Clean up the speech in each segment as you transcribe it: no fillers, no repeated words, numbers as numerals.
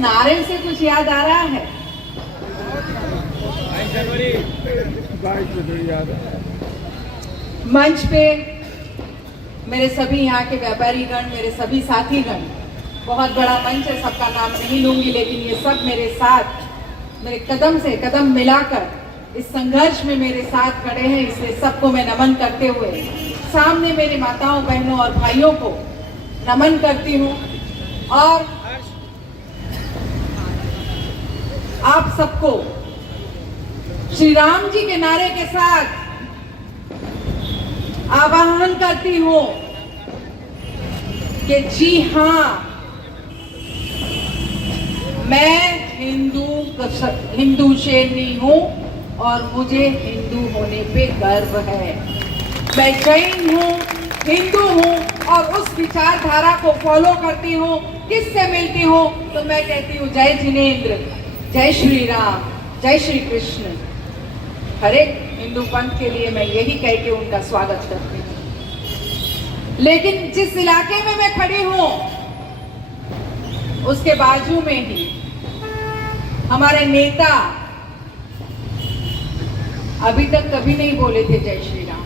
नारे से कुछ याद आ रहा है? 22 जनवरी याद है। मंच पे मेरे सभी यहाँ के व्यापारीगण, मेरे सभी साथीगण, बहुत बड़ा मंच है, सबका नाम नहीं लूंगी, लेकिन ये सब मेरे साथ, मेरे कदम से कदम मिलाकर इस संघर्ष में मेरे साथ खड़े हैं, इसलिए सबको मैं नमन करते हुए सामने मेरी माताओं, बहनों और भाइयों को नमन करती हूँ। और आप सबको श्री राम जी के नारे के साथ आवाहन करती हूँ कि जी हाँ, मैं हिंदू शेरनी हूँ और मुझे हिंदू होने पे गर्व है। मैं जैन हूँ, हिंदू हूँ और उस विचारधारा को फॉलो करती हूँ। किससे मिलती हूँ तो मैं कहती हूँ जय जिनेंद्र, जय श्री राम, जय श्री कृष्ण। हर एक हिंदू पंथ के लिए मैं यही कह के उनका स्वागत करती हूँ। लेकिन जिस इलाके में मैं खड़ी हूँ उसके बाजू में ही हमारे नेता अभी तक कभी नहीं बोले थे जय श्री राम।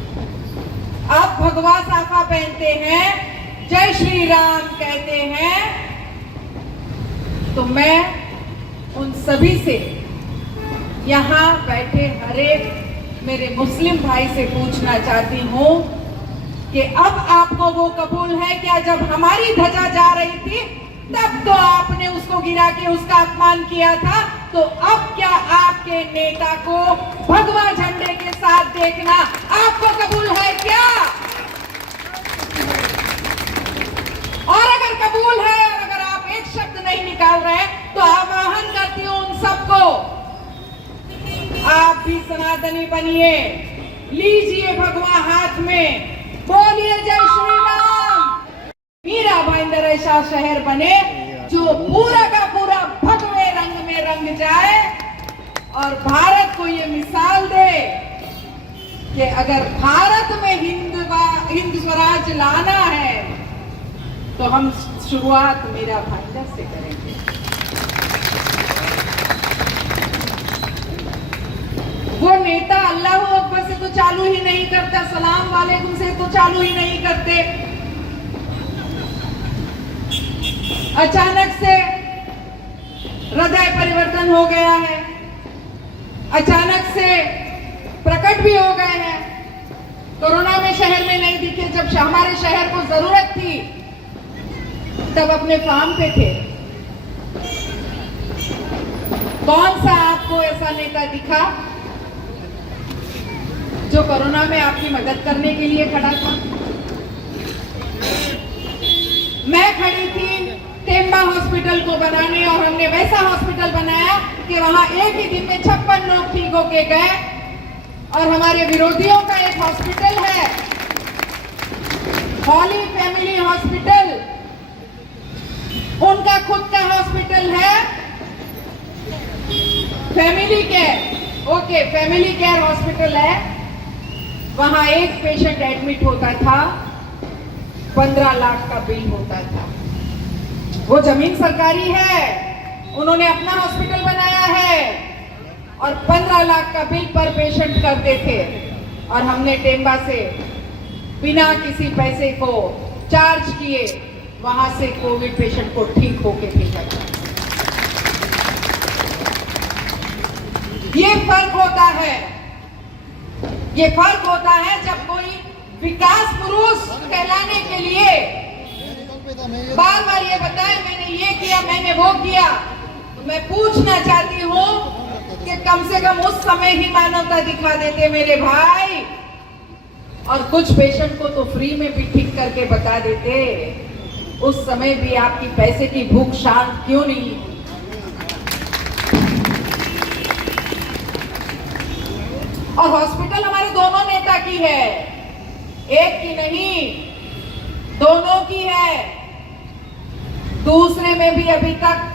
अब भगवा साफा पहनते हैं, जय श्री राम कहते हैं। तो मैं उन सभी से, यहाँ बैठे हर एक मेरे मुस्लिम भाई से पूछना चाहती हूँ कि अब आपको वो कबूल है क्या? जब हमारी ध्वजा जा रही थी तब तो आपने उसको गिरा के उसका अपमान किया था, तो अब क्या आपके नेता को भगवा झंडे के साथ देखना आपको कबूल है क्या? और अगर कबूल है और अगर आप एक शब्द नहीं निकाल रहे तो आवाहन करती हूँ उन सबको, आप भी सनातनी बनिए, लीजिए भगवा हाथ में, बोलिए जय श्री राम। मीरा भाईंदर ऐसा शहर बने जो पूरा का पूरा भगवे रंग में रंग जाए और भारत को ये मिसाल दे कि अगर भारत में हिंदू स्वराज लाना है तो हम शुरुआत मीरा भाईंदर से करेंगे। वो नेता अल्लाह अकबर से तो चालू ही नहीं करता, सलाम वालेकुम से तो चालू ही नहीं करते। अचानक से हृदय परिवर्तन हो गया है, अचानक से प्रकट भी हो गए हैं। कोरोना में शहर में नहीं दिखे, जब हमारे शहर को जरूरत थी तब अपने काम पे थे। कौन सा आपको ऐसा नेता दिखा जो कोरोना में आपकी मदद करने के लिए खड़ा था? मैं खड़ी थी टेम्बा हॉस्पिटल को बनाने और हमने वैसा हॉस्पिटल बनाया कि वहां एक ही दिन में 56 लोग ठीक होके गए। और हमारे विरोधियों का एक हॉस्पिटल है, हॉली फैमिली हॉस्पिटल, उनका खुद का हॉस्पिटल है family care, okay family care hospital है। वहां एक पेशेंट एडमिट होता था, 15 लाख का बिल होता था। वो जमीन सरकारी है, उन्होंने अपना हॉस्पिटल बनाया है और 15 लाख का बिल पर पेशेंट करते थे। और हमने टेम्बा से बिना किसी पैसे को चार्ज किए वहां से कोविड पेशेंट को ठीक होके भेजा था। ये फर्क होता है, ये फर्क होता है जब कोई विकास पुरुष कहलाने के लिए बार बार ये बताए मैंने ये किया, मैंने वो किया। तो मैं पूछना चाहती हूँ कि कम से कम उस समय ही मानवता दिखा देते मेरे भाई, और कुछ पेशेंट को तो फ्री में भी ठीक करके बता देते। उस समय भी आपकी पैसे की भूख शांत क्यों नहीं? और हॉस्पिटल हमारे दोनों नेता की है, एक की नहीं, दोनों की है। दूसरे में भी अभी तक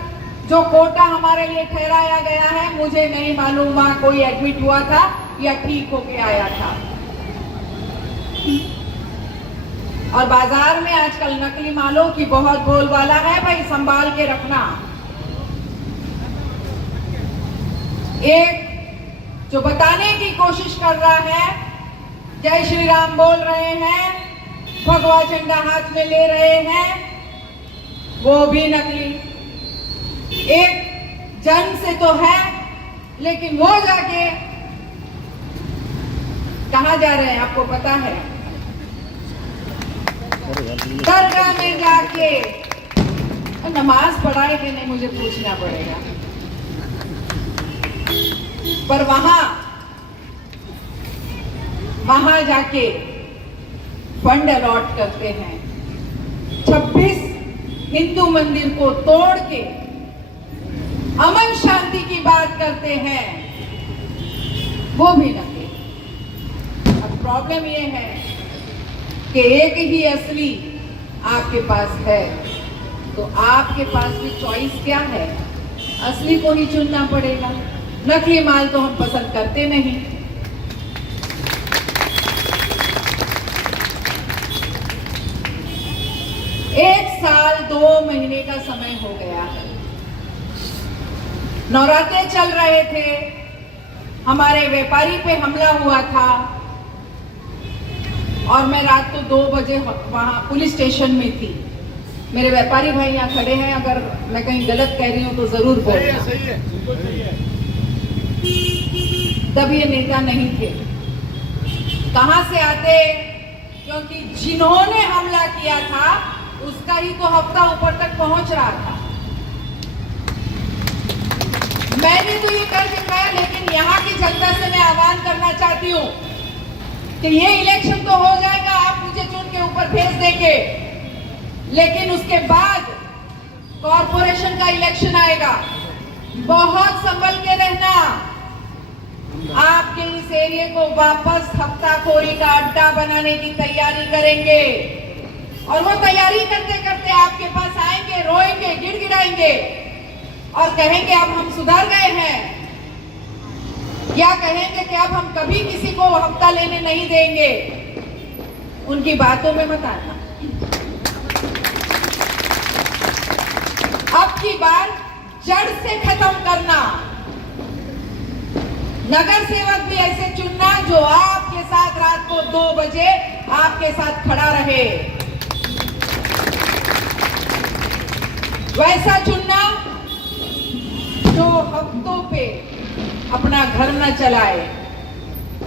जो कोटा हमारे लिए ठहराया गया है, मुझे नहीं मालूम वहां कोई एडमिट हुआ था या ठीक होके आया था। और बाजार में आजकल नकली मालों की बहुत बोलबाला है, भाई संभाल के रखना। एक जो बताने की कोशिश कर रहा है, जय श्री राम बोल रहे हैं, भगवा झंडा हाथ में ले रहे हैं, वो भी नकली। एक जन्म से तो है, लेकिन वो जाके कहाँ जा रहे हैं आपको पता है? दरगाह में जाके नमाज पढ़ाए कि नहीं मुझे पूछना पड़ेगा, पर वहां जाके फंड अलॉट करते हैं। 26 हिंदू मंदिर को तोड़ के अमन शांति की बात करते हैं, वो भी नकली। अब प्रॉब्लम ये है कि एक ही असली आपके पास है, तो आपके पास भी चॉइस क्या है? असली को ही चुनना पड़ेगा। नकली माल तो हम पसंद करते नहीं। एक साल 2 महीने का समय हो गया है, नवरात्रे चल रहे थे, हमारे व्यापारी पे हमला हुआ था और मैं रात को 2 बजे वहां पुलिस स्टेशन में थी। मेरे व्यापारी भाई यहाँ खड़े हैं, अगर मैं कहीं गलत कह रही हूं तो जरूर बोलना। सही है। तब ये नेता नहीं थे। कहां से आते? क्योंकि जिन्होंने हमला किया था उसका ही तो हफ्ता ऊपर तक पहुंच रहा था। मैंने तो ये कर दिखाया, लेकिन यहाँ की जनता से मैं आह्वान करना चाहती हूँ कि ये इलेक्शन तो हो जाएगा, आप मुझे चुन के ऊपर भेज देंगे, लेकिन उसके बाद कॉरपोरेशन का इलेक्शन आएगा। बहुत संभल के रहना। आपके इस एरिया को वापस हफ्ताखोरी का अड्डा बनाने की तैयारी करेंगे, और वो तैयारी करते करते आपके पास आएंगे, रोएंगे, गिड़गिड़ाएंगे और कहेंगे अब हम सुधर गए हैं, या कहेंगे कि अब हम कभी किसी को हफ्ता लेने नहीं देंगे। उनकी बातों में मत आना। अब की बार जड़ से खत्म करना। नगर सेवक भी ऐसे चुनना जो आपके साथ रात को 2 बजे आपके साथ खड़ा रहे। वैसा चुनना जो हफ्तों पे अपना घर न चलाए,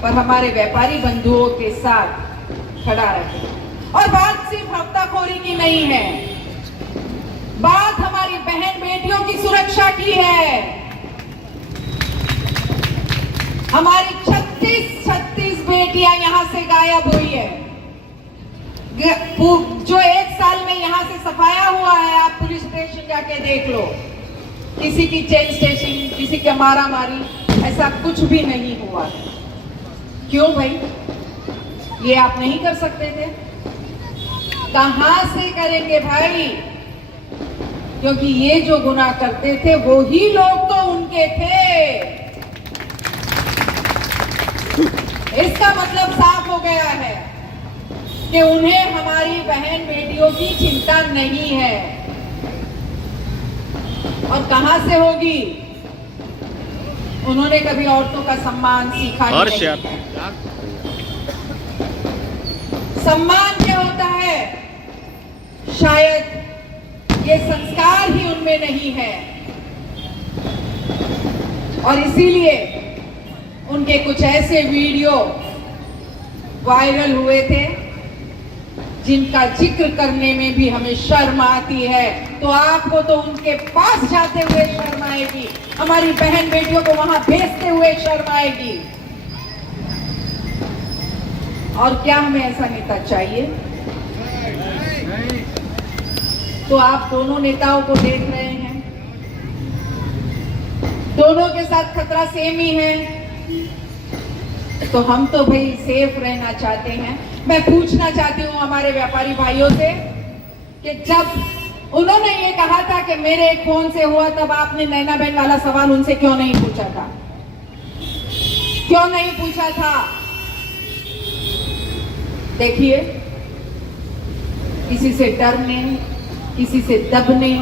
पर हमारे व्यापारी बंधुओं के साथ खड़ा रहे। और बात सिर्फ हफ्ताखोरी की नहीं है, बात हमारी बहन बेटियों की सुरक्षा की है। हमारी 36 बेटियां यहां से गायब हुई है। जो 1 साल में यहां से सफाया हुआ है, आप पुलिस स्टेशन जाके देख लो, किसी की चेन स्टेशन, किसी के मारा मारी, ऐसा कुछ भी नहीं हुआ। क्यों भाई? ये आप नहीं कर सकते थे? कहां से करेंगे भाई? क्योंकि ये जो गुनाह करते थे वो ही लोग तो उनके थे। इसका मतलब साफ हो गया है कि उन्हें हमारी बहन बेटियों की चिंता नहीं है। और कहां से होगी? उन्होंने कभी औरतों का सम्मान सीखा ही नहीं। सम्मान क्या होता है? शायद ये संस्कार ही उनमें नहीं है, और इसीलिए उनके कुछ ऐसे वीडियो वायरल हुए थे जिनका जिक्र करने में भी हमें शर्म आती है। तो आपको तो उनके पास जाते हुए शर्म आएगी, हमारी बहन बेटियों को वहां भेजते हुए शर्म आएगी। और क्या हमें ऐसा नेता चाहिए? तो आप दोनों नेताओं को देख रहे हैं, दोनों के साथ खतरा सेम ही है। तो हम तो भाई सेफ रहना चाहते हैं। मैं पूछना चाहती हूँ हमारे व्यापारी भाइयों से कि जब उन्होंने ये कहा था कि मेरे एक फोन से हुआ, तब आपने नैना बहन वाला सवाल उनसे क्यों नहीं पूछा था? क्यों नहीं पूछा था? देखिए, किसी से डरने, किसी से दबने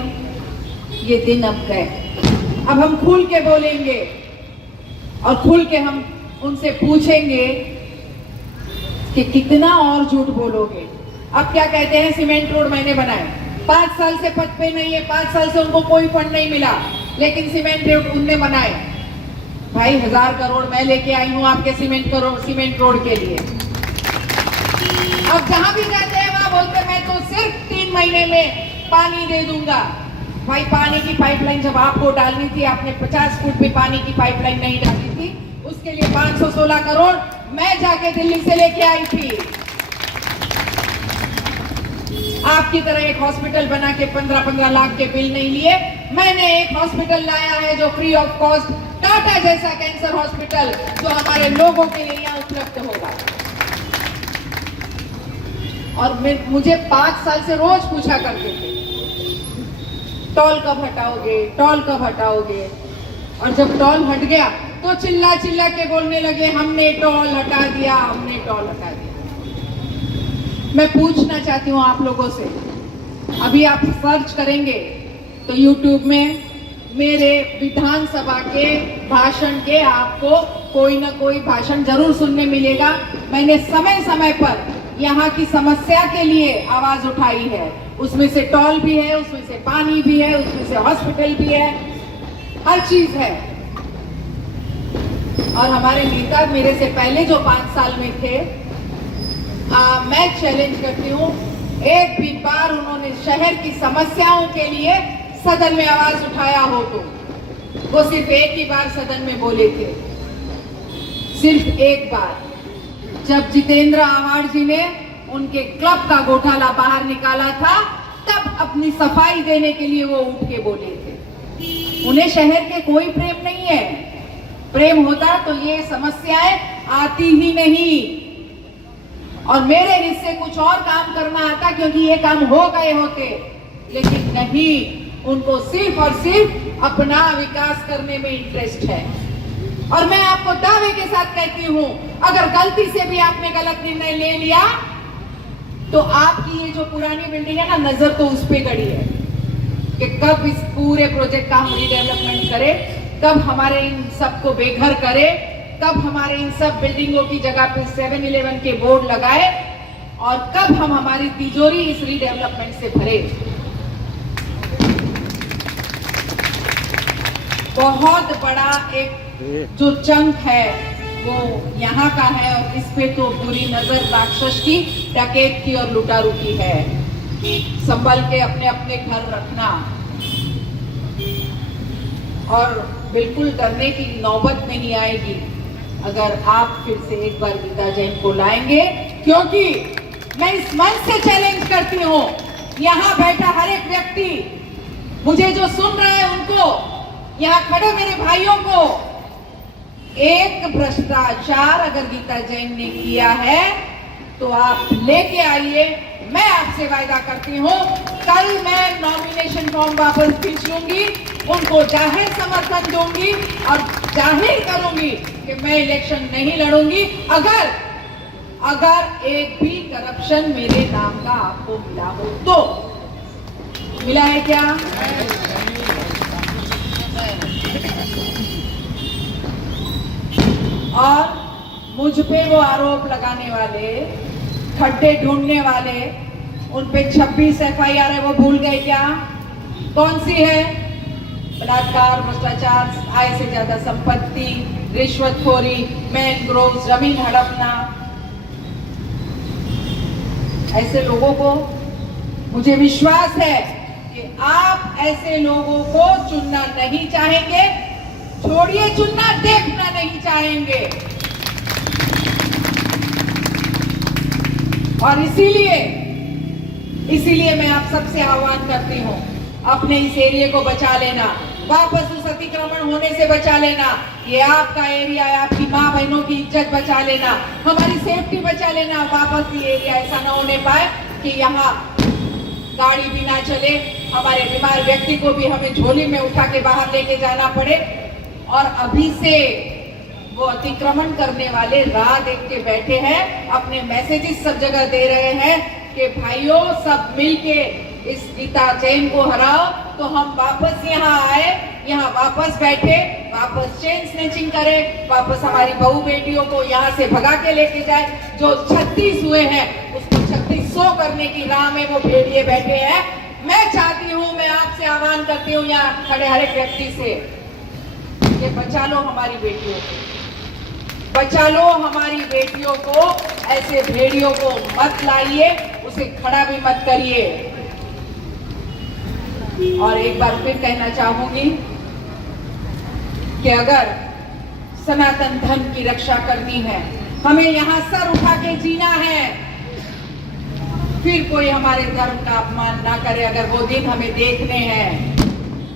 ये दिन अब गए। अब हम खुल के बोलेंगे और खुल के हम उनसे पूछेंगे कि कितना और झूठ बोलोगे। अब क्या कहते हैं, सीमेंट रोड मैंने बनाए, 5 साल से पद पे नहीं है, 5 साल से उनको कोई फंड नहीं मिला, लेकिन सीमेंट रोड उनने बनाए। भाई 1000 करोड़ मैं लेके आई हूं आपके सीमेंट रोड के लिए। अब जहां भी जाते हैं वहां बोलते मैं तो सिर्फ 3 महीने में पानी दे दूंगा। भाई पानी की पाइपलाइन जब आपको डालनी थी, आपने 50 फुट में पानी की पाइपलाइन नहीं डाली थी, उसके लिए 516 करोड़ मैं जाके दिल्ली से लेके आई थी। आपकी तरह एक हॉस्पिटल बना के 15-15 लाख के बिल नहीं लिए। मैंने एक हॉस्पिटल लाया है जो फ्री ऑफ कॉस्ट, टाटा जैसा कैंसर हॉस्पिटल जो हमारे लोगों के लिए यहाँ उपलब्ध होगा। और मुझे 5 साल से रोज पूछा करते थे टोल कब हटाओगे, टोल कब हटाओगे। और जब टोल हट गया तो चिल्ला चिल्ला के बोलने लगे हमने टोल हटा दिया, हमने टोल हटा दिया। मैं पूछना चाहती हूँ आप लोगों से, अभी आप सर्च करेंगे तो YouTube में मेरे विधानसभा के भाषण के आपको कोई ना कोई भाषण जरूर सुनने मिलेगा। मैंने समय समय पर यहाँ की समस्या के लिए आवाज उठाई है, उसमें से टोल भी है, उसमें से पानी भी है, उसमें से हॉस्पिटल भी है, हर चीज है। और हमारे नेता मेरे से पहले जो 5 साल में थे, मैं चैलेंज करती हूँ, एक भी बार उन्होंने शहर की समस्याओं के लिए सदन में आवाज उठाया हो तो वो सिर्फ एक ही बार सदन में बोले थे, सिर्फ एक बार, जब जितेंद्र आव्हाड जी ने उनके क्लब का घोटाला बाहर निकाला था, तब अपनी सफाई देने के लिए वो उठ के बोले थे। उन्हें शहर के कोई प्रेम नहीं है, प्रेम होता तो ये समस्याएं आती ही नहीं। और मेरे हिस्से कुछ और काम करना आता क्योंकि ये काम हो गए होते, लेकिन नहीं, उनको सिर्फ और सिर्फ अपना विकास करने में इंटरेस्ट है। और मैं आपको दावे के साथ कहती हूं, अगर गलती से भी आपने गलत निर्णय ले लिया तो आपकी ये जो पुरानी बिल्डिंग है ना, नजर तो उस पे गड़ी है कि कब इस पूरे प्रोजेक्ट का हम रीडेवलपमेंट करें, कब हमारे इन सबको बेघर करें, कब हमारे इन सब बिल्डिंगों की जगह पे 7-Eleven के बोर्ड लगाए, और कब हम हमारी तिजोरी इस रीडेवलपमेंट से भरे। बहुत बड़ा एक जो चंक है वो यहाँ का है, और इस पे तो बुरी नजर राक्षस की, डकैत की और लुटारू की है। संभल के अपने अपने घर रखना, और बिल्कुल डरने की नौबत नहीं आएगी अगर आप फिर से एक बार गीता जैन को लाएंगे, क्योंकि मैं इस मंच से चैलेंज करती हूँ, यहाँ बैठा हर एक व्यक्ति, मुझे जो सुन रहे हैं उनको, यहाँ खड़े मेरे भाइयों को, एक भ्रष्टाचार अगर गीता जैन ने किया है तो आप लेके आइए। मैं आपसे वायदा करती हूँ, कल मैं नॉमिनेशन फॉर्म वापस खींच लूंगी, उनको जाहिर समर्थन दूंगी और जाहिर करूंगी कि मैं इलेक्शन नहीं लड़ूंगी अगर एक भी करप्शन मेरे नाम का आपको मिला हो तो। मिला है क्या? और मुझ पे वो आरोप लगाने वाले, खड्डे ढूंढने वाले, उन पे 26 FIR है, वो भूल गए क्या? कौन सी है? बलात्कार, भ्रष्टाचार, आय से ज्यादा संपत्ति, रिश्वतखोरी, मैनग्रोव, जमीन हड़पना। ऐसे लोगों को, मुझे विश्वास है कि आप ऐसे लोगों को चुनना नहीं चाहेंगे, छोड़िए चुनना, देखना नहीं चाहेंगे। और इसीलिए मैं आप सबसे आह्वान करती हूँ, अपने इस एरिया को बचा लेना, वापस उस अतिक्रमण होने से बचा लेना। ये आपका एरिया है, आपकी माँ बहनों की इज्जत बचा लेना, हमारी सेफ्टी बचा लेना। वापस ये एरिया ऐसा ना होने पाए कि यहाँ गाड़ी भी ना चले, हमारे बीमार व्यक्ति को भी हमें झोली में उठा के बाहर लेके जाना पड़े। और अभी से वो अतिक्रमण करने वाले राह देख के बैठे हैं, अपने मैसेजेस सब जगह दे रहे हैं कि भाइयों सब मिलके इस गीता जैन को हराओ तो हम वापस यहाँ आए यहाँ वापस बैठे, वापस चेन स्नैचिंग करे, वापस हमारी बहू बेटियों को यहाँ से भगा के लेके जाए। जो 36 हुए हैं उसको 3600 करने की राह में वो भेड़िए बैठे हैं। मैं चाहती हूँ, मैं आपसे आह्वान करती हूँ यहाँ खड़े हर एक व्यक्ति से, ये बचा लो हमारी बेटियों को, बचा लो हमारी बेटियों को। ऐसे भेड़ियों को मत लाइए, उसे खड़ा भी मत करिए। और एक बार फिर कहना चाहूंगी कि अगर सनातन धर्म की रक्षा करनी है, हमें यहाँ सर उठा के जीना है, फिर कोई हमारे धर्म का अपमान ना करे। अगर वो दिन हमें देखने हैं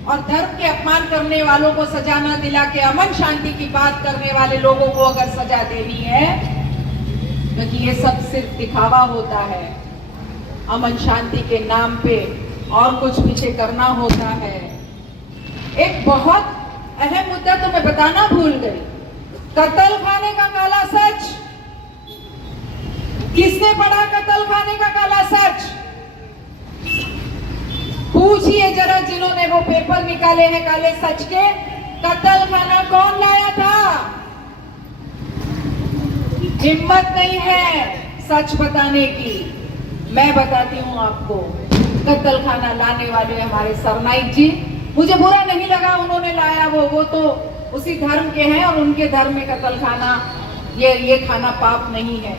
और धर्म के अपमान करने वालों को सजा न दिला के अमन शांति की बात करने वाले लोगों को अगर सजा देनी है, क्योंकि ये सब सिर्फ दिखावा होता है, अमन शांति के नाम पे और कुछ पीछे करना होता है। एक बहुत अहम मुद्दा तो मैं बताना भूल गई, कत्ल खाने का काला सच। किसने पढ़ा कत्ल खाने का काला सच? पूछिए जरा जिन्होंने वो पेपर निकाले हैं काले सच के, कत्ल खाना कौन लाया था? हिम्मत नहीं है सच बताने की। मैं बताती हूँ आपको, कत्ल खाना लाने वाले हमारे सरनाइक जी, मुझे बुरा नहीं लगा उन्होंने लाया, वो तो उसी धर्म के हैं और उनके धर्म में कत्ल खाना ये खाना पाप नहीं है।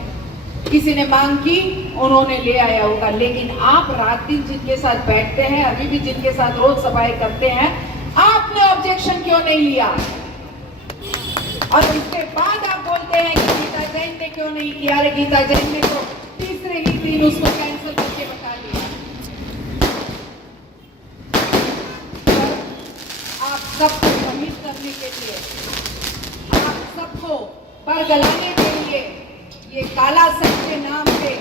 किसी ने मांग की, उन्होंने ले आया होगा। लेकिन आप रात दिन जिनके साथ बैठते हैं, अभी भी जिनके साथ रोज सफाई करते हैं, आपने ऑब्जेक्शन क्यों नहीं लिया? और उसके बाद आप बोलते हैं कि गीता जैन ने क्यों नहीं किया? अरे गीता जैन ने तो तीसरे ही दिन उसको कैंसिल करके बता दिया। आप सबको भ्रमित करने के लिए, आप सबको बरगलाने के लिए ये काला सच के नाम पे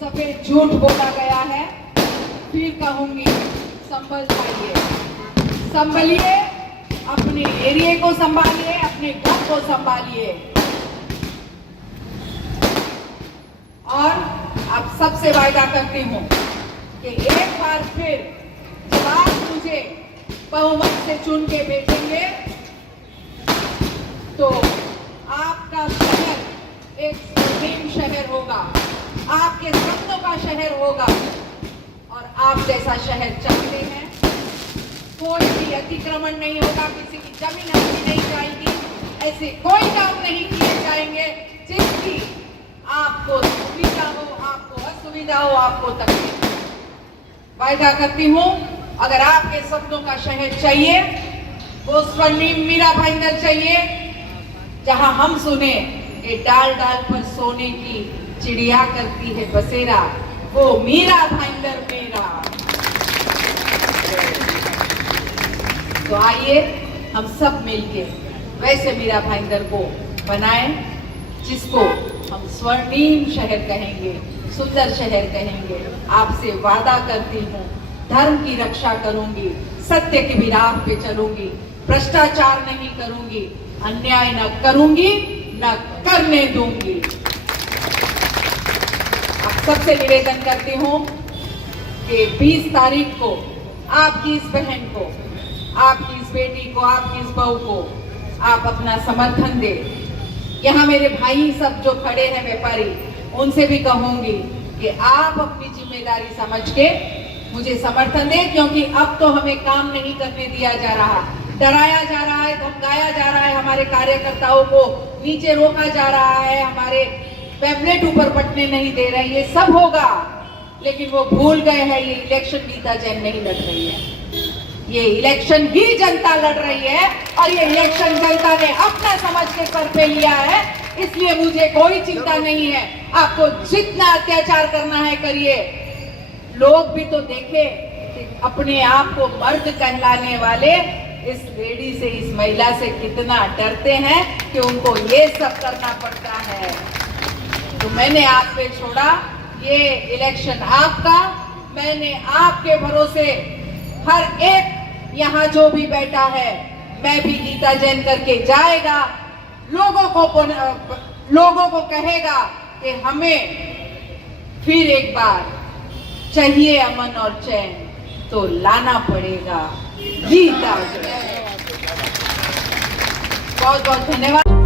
सफेद झूठ बोला गया है। फिर कहूंगी, संभल जाइए, संभलिए, अपने एरिया को संभालिए, अपने घर को संभालिए। और आप सबसे वायदा करती हूँ कि एक बार फिर जब आप मुझे बहुमत से चुन के भेजेंगे तो आपका शहर एक स्वर्णिम शहर होगा, आपके सपनों का शहर होगा। और आप जैसा शहर चाहते हैं, कोई भी अतिक्रमण नहीं होगा, किसी की जमीन आपकी नहीं जाएगी, ऐसे कोई काम नहीं किए जाएंगे जिसकी आपको सुविधा हो, आपको असुविधा हो, आपको तकलीफ हो। वायदा करती हूँ, अगर आपके सपनों का शहर चाहिए, वो स्वर्णिम मीरा भाईंदर चाहिए, जहां हम सुने कि डाल डाल पर सोने की चिड़िया करती है बसेरा, वो मीरा भाईंदर मेरा। तो आइए हम सब मिलके वैसे मीरा भाईंदर को बनाएं, जिसको हम स्वर्णिम शहर कहेंगे, सुंदर शहर कहेंगे। आपसे वादा करती हूँ, धर्म की रक्षा करूंगी, सत्य की भी राह पे चलूंगी, भ्रष्टाचार नहीं करूंगी, अन्याय न करूंगी, न करने दूंगी। आप सबसे निवेदन करती हूँ कि 20 तारीख को आपकी इस बहन को, आपकी इस बेटी को, आपकी इस बहू को आप अपना समर्थन दे। यहाँ मेरे भाई सब जो खड़े हैं व्यापारी, उनसे भी कहूंगी कि आप अपनी जिम्मेदारी समझ के मुझे समर्थन दें, क्योंकि अब तो हमें काम नहीं करने दिया जा रहा, डराया जा रहा है, धमकाया जा रहा है, हमारे कार्यकर्ताओं को नीचे रोका जा रहा है, हमारे पैम्फलेट ऊपर बटने नहीं दे रहे। ये सब होगा, लेकिन वो भूल गए हैं ये इलेक्शन गीता जैन नहीं लड़ रही है, ये इलेक्शन ही जनता लड़ रही है। और ये इलेक्शन जनता ने अपना समझ के सर पे लिया है, इसलिए मुझे कोई चिंता नहीं है। आपको जितना अत्याचार करना है करिए। लोग भी तो देखे कि अपने आप को मर्द कहलाने वाले इस लेडी से, इस महिला से कितना डरते हैं कि उनको ये सब करना पड़ता है। तो मैंने आप पे छोड़ा, ये इलेक्शन आपका, मैंने आपके भरोसे हर एक यहाँ जो भी बैठा है, मैं भी गीता जैन करके जाएगा, लोगों को कहेगा कि हमें फिर एक बार चाहिए अमन और चैन, तो लाना पड़ेगा गीता जैन। बहुत बहुत धन्यवाद।